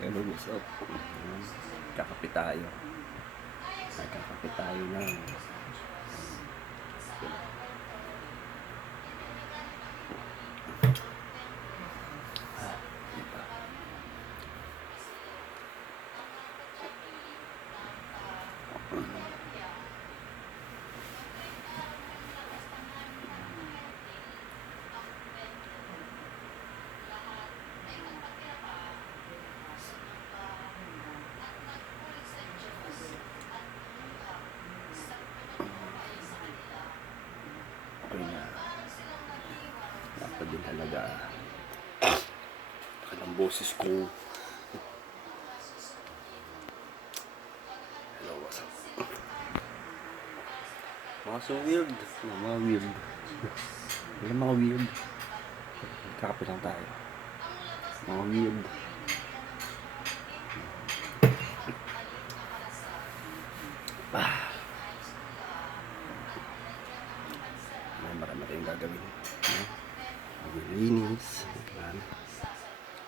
Hello, what's up? Kakape tayo. Kakape tayo ng okay na. Dapat din talaga ang boses ko. Hello, what's up? Mga so weird. Mga weird. Mga weird. Kakape lang tayo. Mga weird. Marami tayong gagawin. Maglilinis.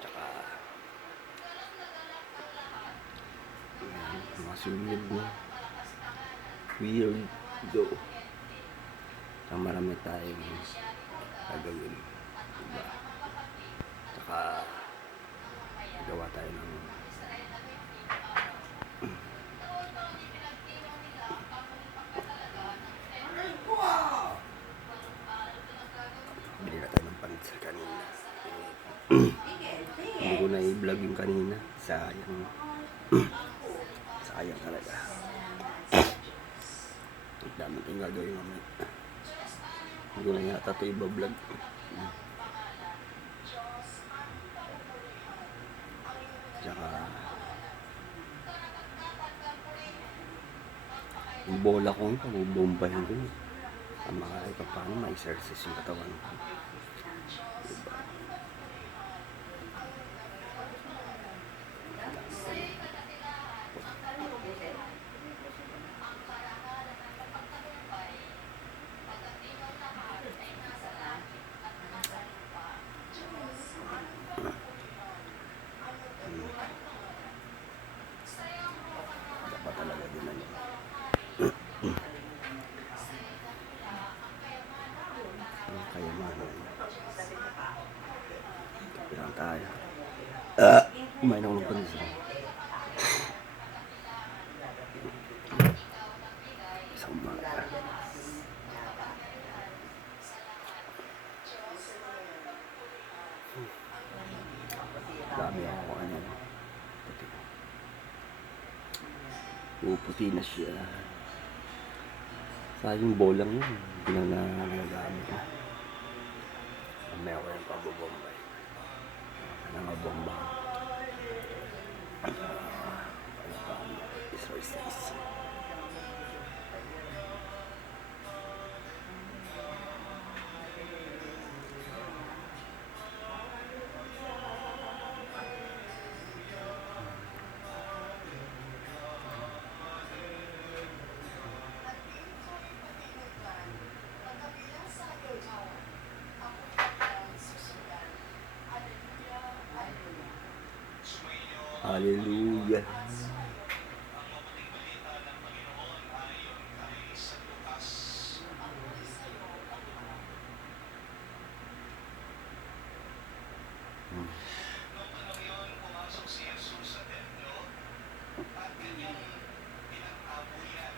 Tsaka mga sumunod na weirdo. Tsaka marami tayong gagawin. Diba? Tsaka gawa tayo ng bili na tayo ng pansit kanina. Hindi ko na i-vlog yung kanina. Sayang. Sayang talaga. Dami tayong gagawin mamaya. Hindi ko na yata ito i-vlog. Tsaka yung bola ko yung pabubombahin ko. Ang mga paano ma-exercise yung katawan ko. Diba? Dapat talaga din ano. Kayamanan. Kape lang tayo. Kumain ako ng pansit. Isang umaga. Dami ako ano. Puti na siya. Sayang bolang yun. Hindi na nagagamit na. Mamaya ko yung pabubombay. Nangabomba. Exercise. Hallelujah.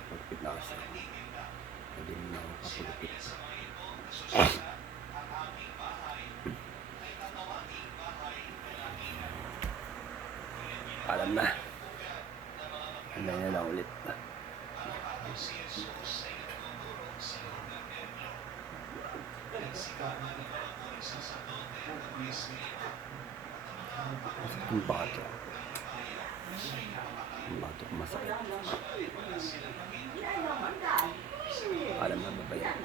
Pagpit na kasi. Hindi na ako kapagpit. Alam na. Hanggang na lang ulit. Masakit yung bato. Yung bato ko masakit. Alam na ba ba yan?